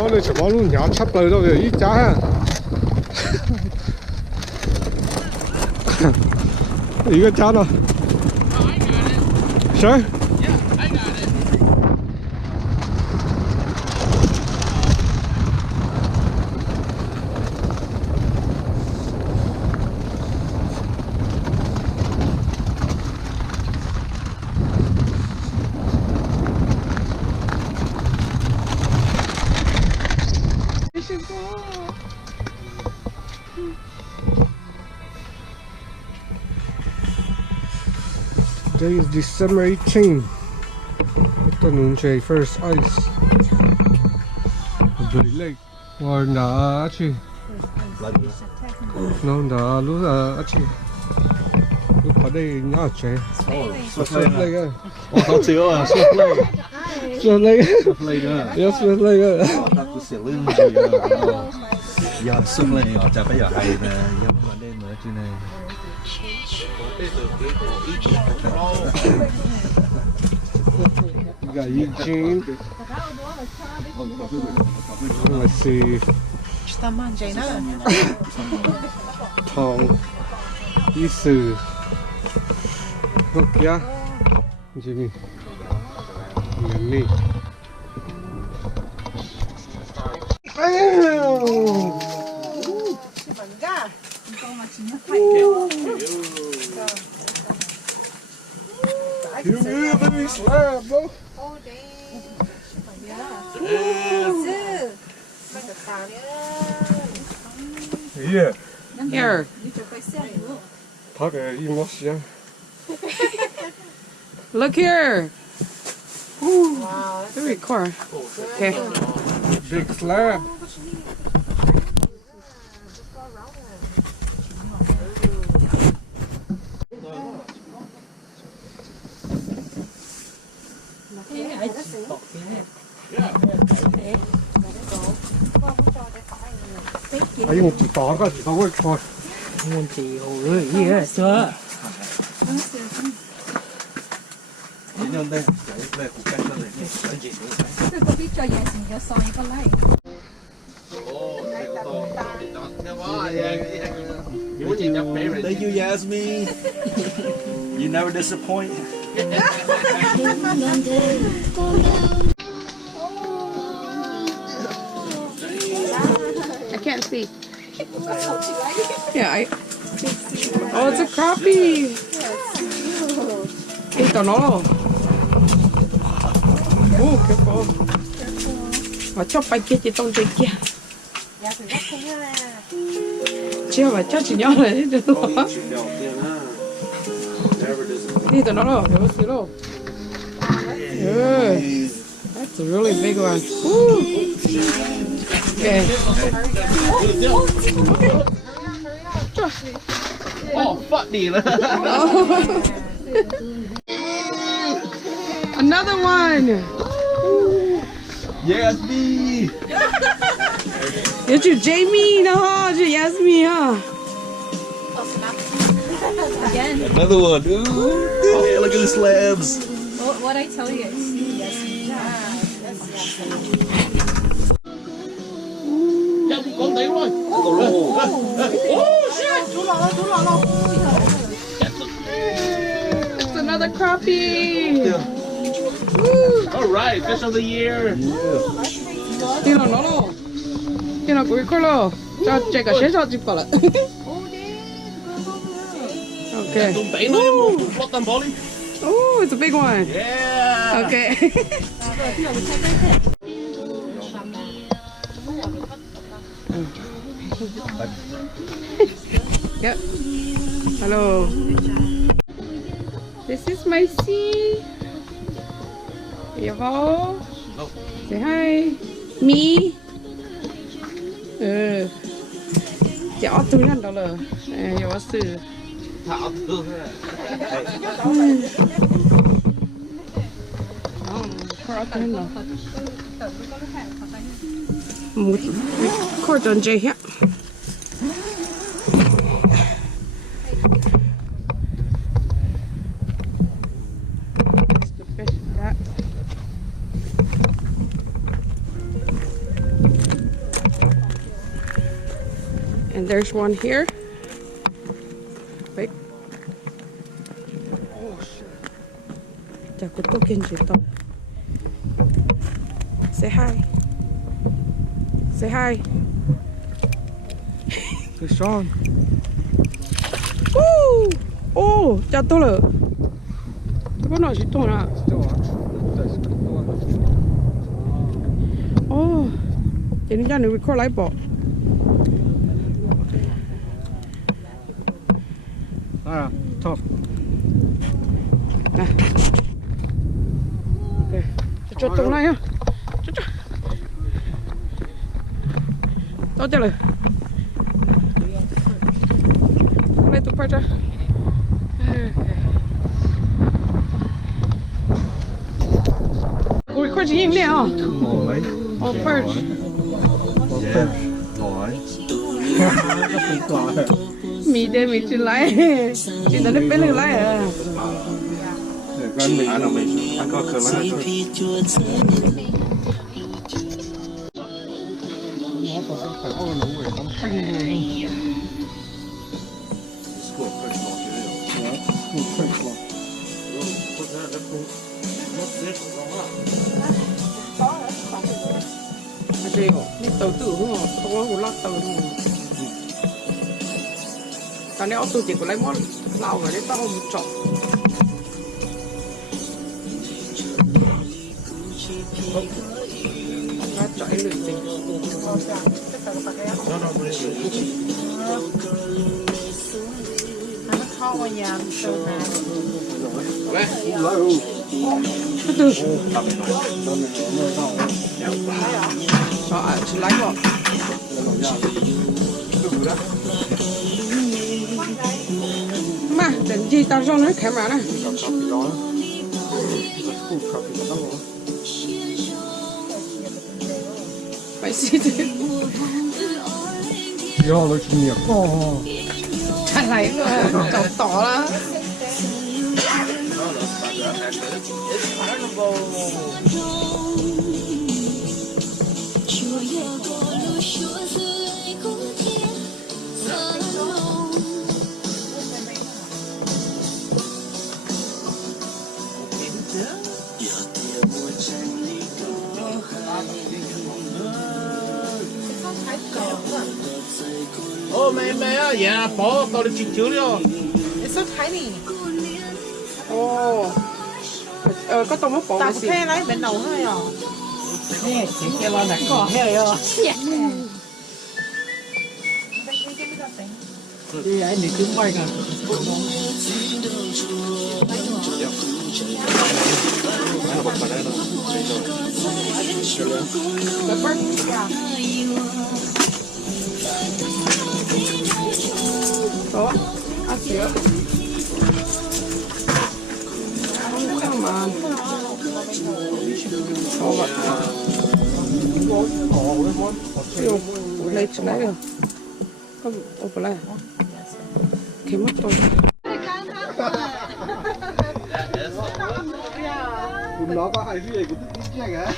Đó này chỉ món luôn nhỏ chắp lời đâu kìa ít giá ha. Ý cái chán rồi. Sure? Yeah, I got it. Today is December 18th. Afternoon Jay first ice. Very late. Or na actually. No, na lúc actually. Lúc ở đây nhỏ Jay. Swift lake. Không xíu à, Swift lake. Swift lake. Swift lake á. Yes, Swift lake. Ta cứ xỉu lưng gì à. Giờ Swift lake ở chả bây giờ hay nè, giờ mà đêm nữa chứ này. You got Eugene. Let's see. Tong. Isu. Look, yeah. Jimmy. And me. You really slab, bro. Oh, damn. Yeah. Here. Talk emotion. Look here. Wow. Let me record. Okay. Big slab. I用几刀个几刀会穿。Muốn chị ơi, gì hết chưa? Nhân đây, đây cũng cách đây này, cái gì nữa. Tôi có biết cho nhà xin cho soi có lấy. Thank you, Yasmin. You never disappoint. I can't see. Yeah, Oh, it's a crappie. Hey, tao nó rồi. Oh, careful. Và cho bay kia chị tông trên kia. Chưa mà cho chị nhau này được không? Đi tao nó rồi, để xíu đâu. Yeah, that's a really big one. Woo. Okay. Oh, fuck me. Another one. Yasmin. You're Jamie, no, you're Yasmin, huh? Again. Another one. Ooh, yeah, look at the slabs. What I tell you is yes. Con tiểu rồi. Oh shit! It's another crappie. All right, fish of the year. Đi nào nó đâu? Đi nào cuối cùng đâu? Cho chạy cả xe cho chụp vào lại. Okay. Tung tỷ nó một tầm bò đi. Oh, it's a big one. Yeah. Okay. Yep. Hello. This is my sea. Evo. Say hi. Me. Chó $200. Jag var sur. Thảo thương ha. Một cordon dây hết. And there's one here. Wait. Oh shit. Chả có tô kiên trì tông. Say hi. Say hi. Fish on. Woo! Oh, chả tô lợ. Tôi có nói gì tô nè. Oh, vậy nên ra này record lại bỏ. Ah, tough. Nè. Ok, cho tông này ha. Cho. Đó cho lời. Lấy tụi perch ra. Ủa, có gì im nè hả? Ngồi. Oh, perch. Yeah. Ngồi. Mì đây mì chưa lấy. Chị đã lấy bên lấy à? Anh có cơ lại thôi. Chị đi tàu tử không ạ? Không có một lát tàu không ạ? Cái này tôi chỉ có lấy món lào và lấy tao một chọn. Ra chạy lưỡi tình. Nó khó qua nhà từ nào. Từ từ. Chị lấy rồi. Mà, đến gì tao cho nó khẽ mà nè. Phải xí thế. Yo, nó chỉ nhiều. Chả lấy rồi, cháu tỏ là. Ô mẹ á, dạ bỏ tao đi chịu chữ đi không? It's so tiny. Ồ. Có tao mất bộ Tao này có thể lấy bên đầu thôi à. Nè, cái là nãy có heo rồi. Đi anh đi kiếm quay cả. Đó, ăn sữa. Come on. Ồ vậy. Ủa, lấy chỗ này rồi. Có ổ lại. Cái mất tôi. Nó có hay gì cũng thích hả?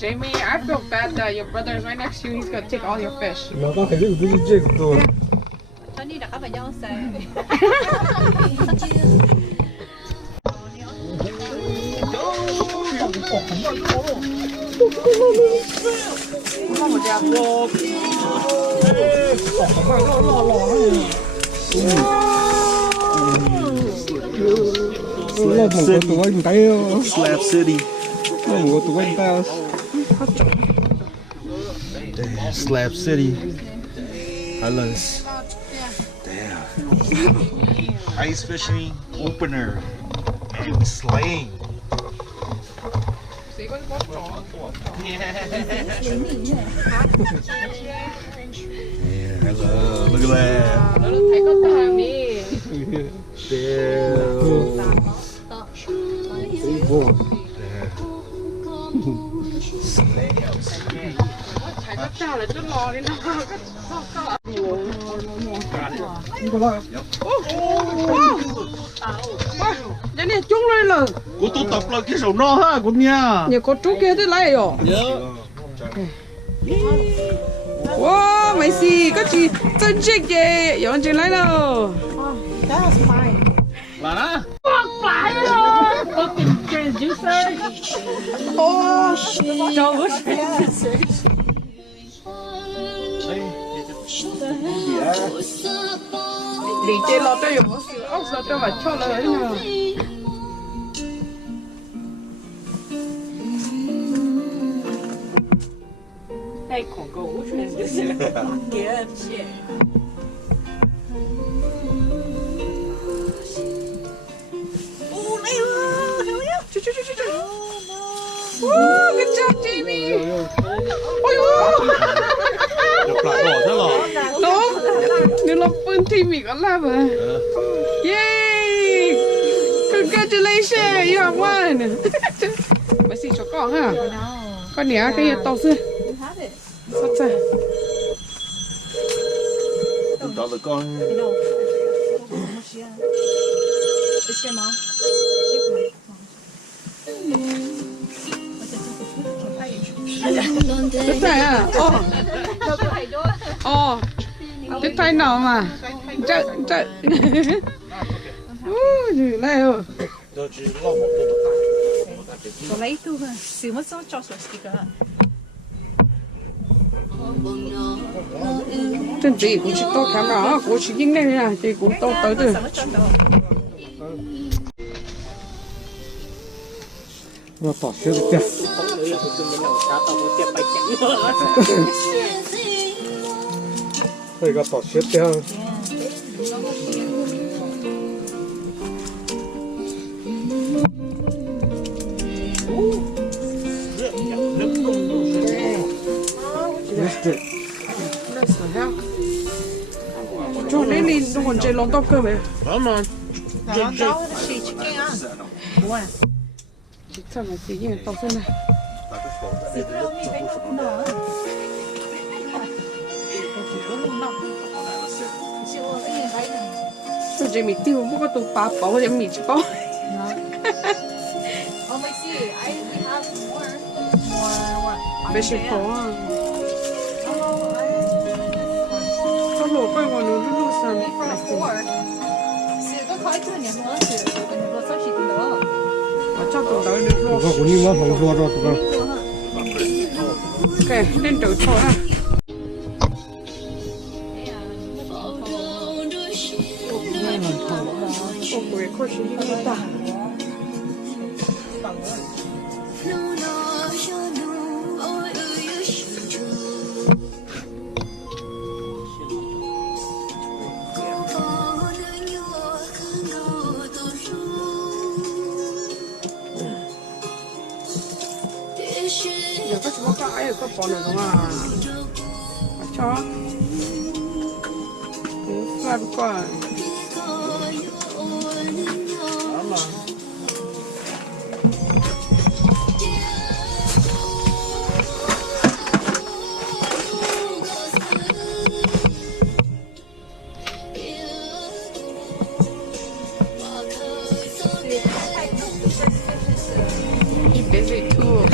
Jamie, I feel bad that your brother is right next to you. He's gonna take all your fish. Nó có hay gì cũng thích tôi. Cho đi đặt phải do xe. Không một đẹp. Slab City. Slab City. Islands. Damn. Ice fishing opener. And slaying. Yeah, hello. Look at that. Thấy con tàu đi. Thấy con tàu là chút lò đi nào. Cái này chung lên rồi. Của tôi tập là cái sầu no ha, của nha. Nhiều có chú kia thế lấy rồi. Nhớ. Wow, mấy gì có chị chân chiếc gì dọn chuyện lấy đâu. That's mine. Là đó. Fucking transducer. Ô, trời ơi. Đi chơi lọt đây rồi, ốc lọt đây mà cho lời nữa. Hey, Coco, which one is this? Good shit. Woo, good job, Jamie. Ôi Gặp lại bỏ thế rồi. đúng, nếu là phương thì mình có làm à. Yay! Congratulations, you have won. Mấy gì cho con hả? Con nhá cái gì tao xưa. Sắp ra. Đó là con. Rất dài à? Ồ, rất tay nào mà. Chạy, chạy. Này ơi. Tôi lấy tôi ha, xíu mất số cho số sticker. Chân gì cũng chỉ to khám đó, cũng chỉ những này nha, thì cũng to tới từ. Nó tỏ xíu được chưa? Đây có tỏ xíu chưa? Cho nên đi nó còn chơi lon tóc cơ mà. Come on. Đó, she chicken á. Wow. Sao mà chỉ như tóc xanh này. Chị cứ đâu đi thấy nó nở. Tôi chỉ mình tiêu một cái tủ bà bảo để mình chỉ bảo. Oh, my see, we have more. Bé sẽ khó à. Cho lỗ quay ngoài nó lúc sáng. Sự có khói chưa nhỉ? Nó sự nó sắp xỉ nữa. Ở trong tủ đó được rồi. Có cũng như nó không rùa rồi tụi con. Ok, lên tủ thôi à. Ôi, quỷ khó xử như ta. Giờ có chúng có ai ở có bọn nào không à? Cho. Pha qua. Busy too.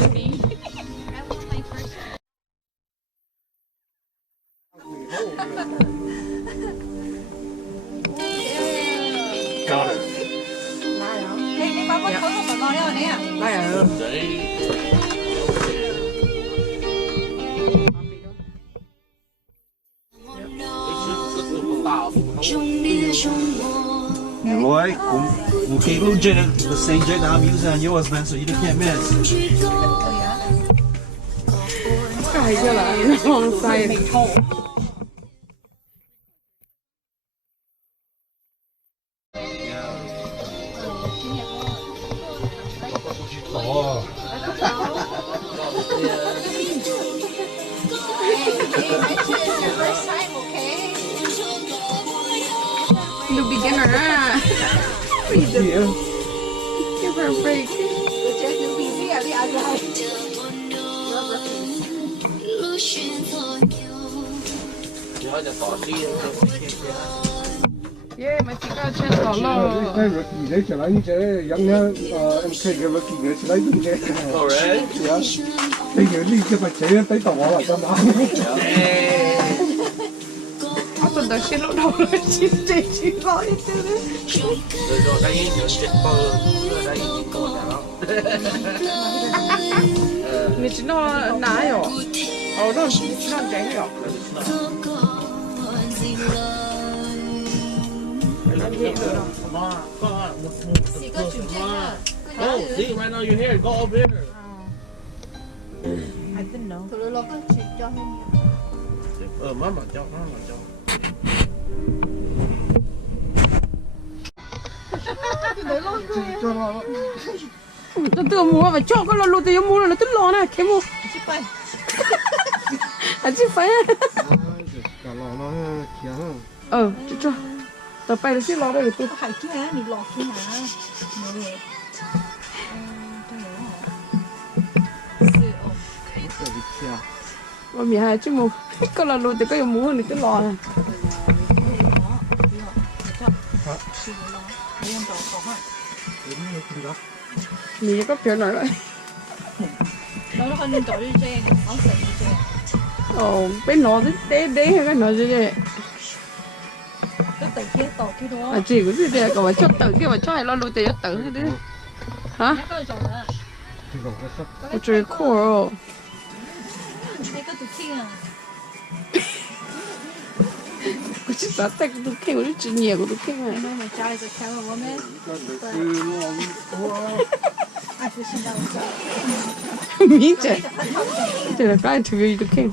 Got it. Hey, cái bao con khối một con ngon nè. Đây à. Rồi, cũng keep luôn trên the same jet that I'm using on yours, man, so you can't miss. Cái giờ là nó không sai. Ồ. The beginner ah. Gì vậy? Give her a break. Yeah, mà chỉ có chân đỏ lò. Cái gì đấy trở lại như thế, giống như em kể cái vật gì đấy trở lại như thế. Alright. Yeah. bây giờ đi cho bà chạy tới tàu là cho nó. tôi đã xin lỗi đầu rồi xin lỗi rồi đây những chuyện bơ rồi đây những con nào mình chỉ nó nái rồi nó chỉ nó tránh rồi nó dễ rồi đó chỉ có chủ trương à oh see right now you're here go over here I didn't know tụi nó có chỉ cho hay má mà cho cho nó. tôi tưởng mua và cho con lô tôi mua là nó tức lò này cái mua chỉ phải à chứ phải Cả lò nó kia cho tao bay được cái lò đây là tôi có phải kia mình lọt kia hả nè mà mì hai chứ mua con lò thì có mua hơn cái lò này mì có kiểu nào vậy nó còn nên đổi đi chơi nó sẽ đi chơi bên nó đấy hay cái nó gì vậy cái tự kia tổ kia đó à chỉ có gì vậy cậu cho tự kia mà cho hai lo lụt thì cho tự cái đấy hả nó có rồi à我最酷哦cái tự kia à我去把这个都看我就只捏我都看啊妈妈家里在看我们爱是现在明显这个该特别都看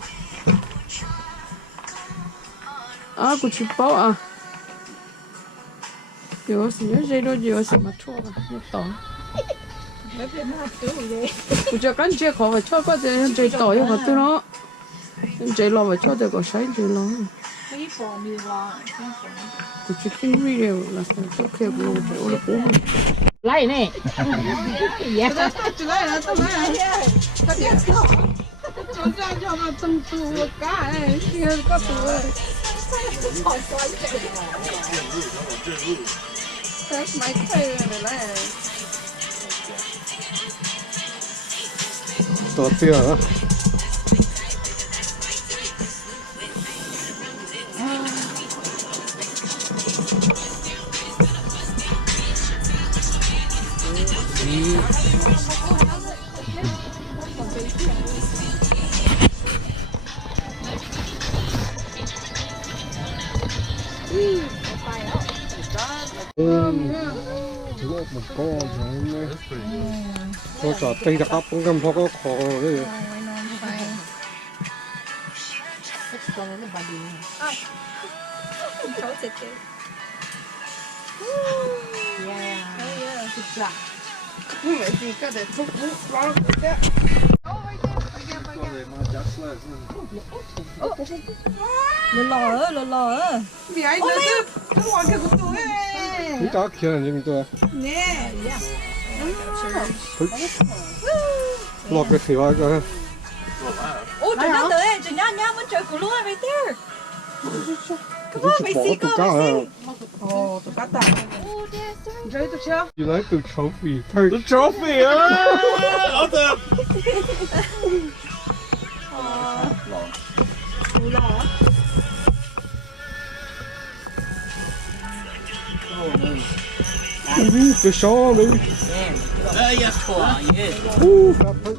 啊我去包啊有时有谁都有什么错吧你懂mấy bên nó thiếu rồi我就感觉好我错过这最多一个对了最老我错这个谁最老cái bò mì là我去看 video 了都看过我的播来呢也都来了都来了他别笑就这样叫他挣多我干现在个多好酸这买菜的来tổ tiêu á. Chúng một con rồi tôi cho tay đặt áp cũng cầm phao có khó đấy cháu chết chết vậy thì cái để thuốc vào cái lò vì ai nữa chứ không còn cái của tôi chúng ta kia là những tôi nè lọt cái thịt vào cái ô trời nó tới trời nhá vẫn trời của luôn right there come on mày xí cơ ồ tôi cắt tạm chơi tôi chưa you like the trophy perch the trophy á ở từ the show đi yes yeah that perch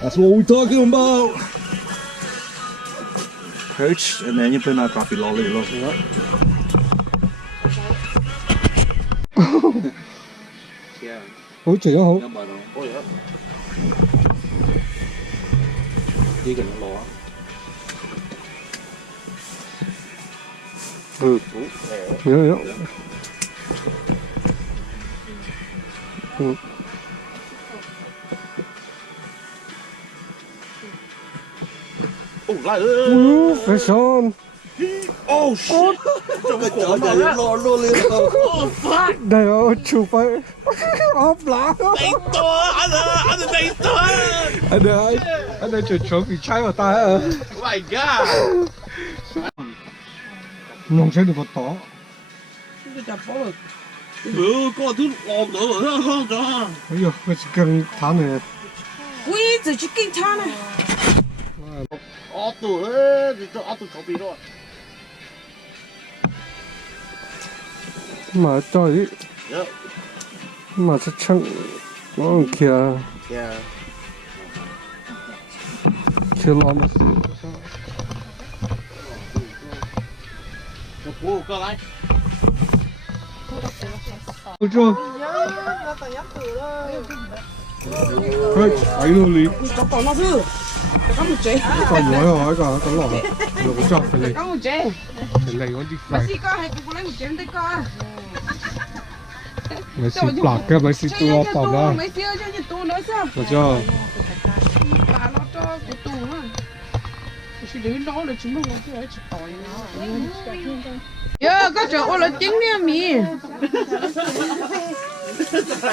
That's what we're talking about. Perch, and then you put that crappie lolly look. hỗ trợ không chỉ cần lò nhớ lại phải son oh shit Trong cái chợ này lo luôn liền. oh fuck đây ơi chụp phải ốp lá bị to anh bị to anh đây chụp bị cháy vào tay à oh my god nông sẽ được một tỏ tôi chặt bỏ được bữa có thứ lòm nữa mà không cho bây giờ cái cần thả này quý từ chỉ kinh tha này Ó tủ ơi, cho ó tủ có bị rồi. mà cho đi Dạ. mà sẽ chăng nó kia Dạ. kia lo mà Ủa, có lại. ôi trời perch ấy luôn đi cho còn nó thư cho có một chế còn nói rồi còn lỏ được có cho phải lấy có một chế con đi mà phải xí coi hay cũng lấy một chế đây coi mấy xí bạc cái mấy xí tua bỏ ra mấy xí cho như tu nữa sao được chưa bà nó cho cái tu á chỉ đến đó là chúng nó không phải chỉ tỏi nó có chỗ ô là chính nha mì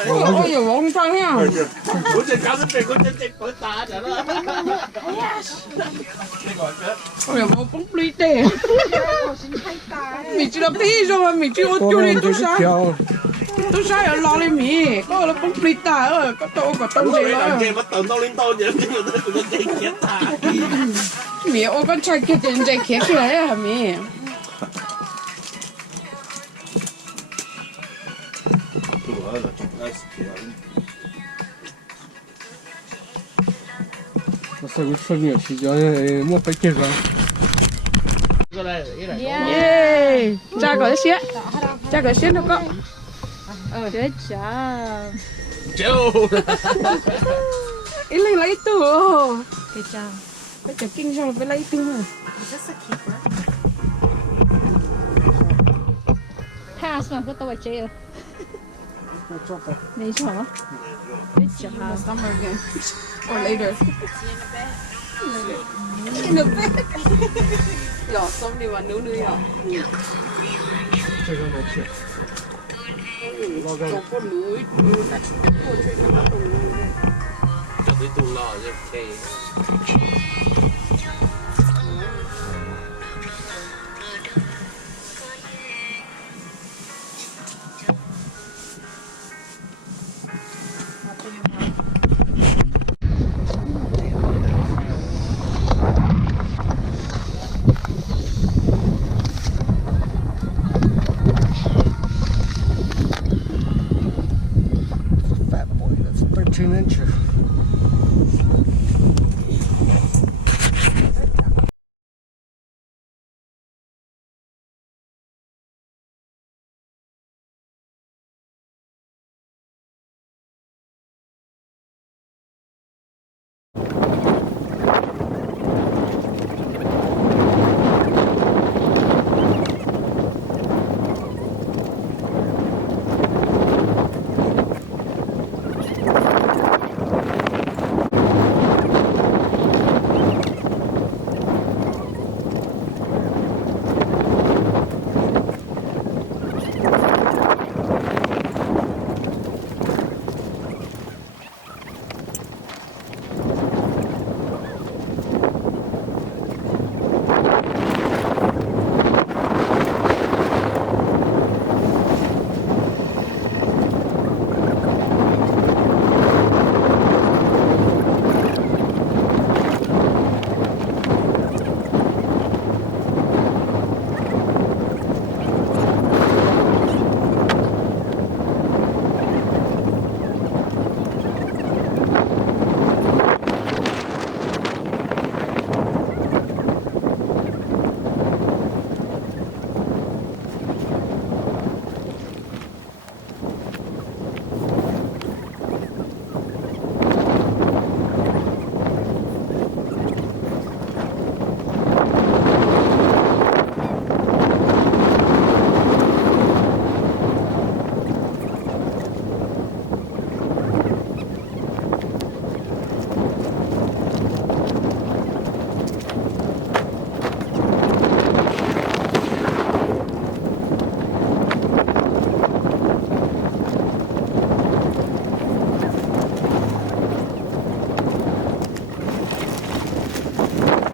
ôi giờ bông thang nha Ủa, trên cao đến có trên bởi ta rồi đó. ôi giờ bông ly tê mì chỉ là tí rồi mà mì chỉ ô chú đi tôi sai ở lo lên mì có là bông ly ta ơi có tô có tông gì đó Làm kia bắt tận tao lên tôn vậy, chứ người ta cũng chơi kia ta. mì ô con trai kia tiền chạy kia kia hả mì nó sẽ có phân nhiều chỉ cho mua cái kia rồi Cái này, cái này. yeah cha có xiết nó có Good job. Chill. ý lấy từ Good job. phải chả kinh cho phải lấy từ mà Is this a keeper? Pass mà có tao chơi. Mấy chỗ? Good job. summer again or later in the bed nhỏ xong đi vào nấu nữa nhỏ这个没事 có con núi Cho tới tu lo chứ, ok.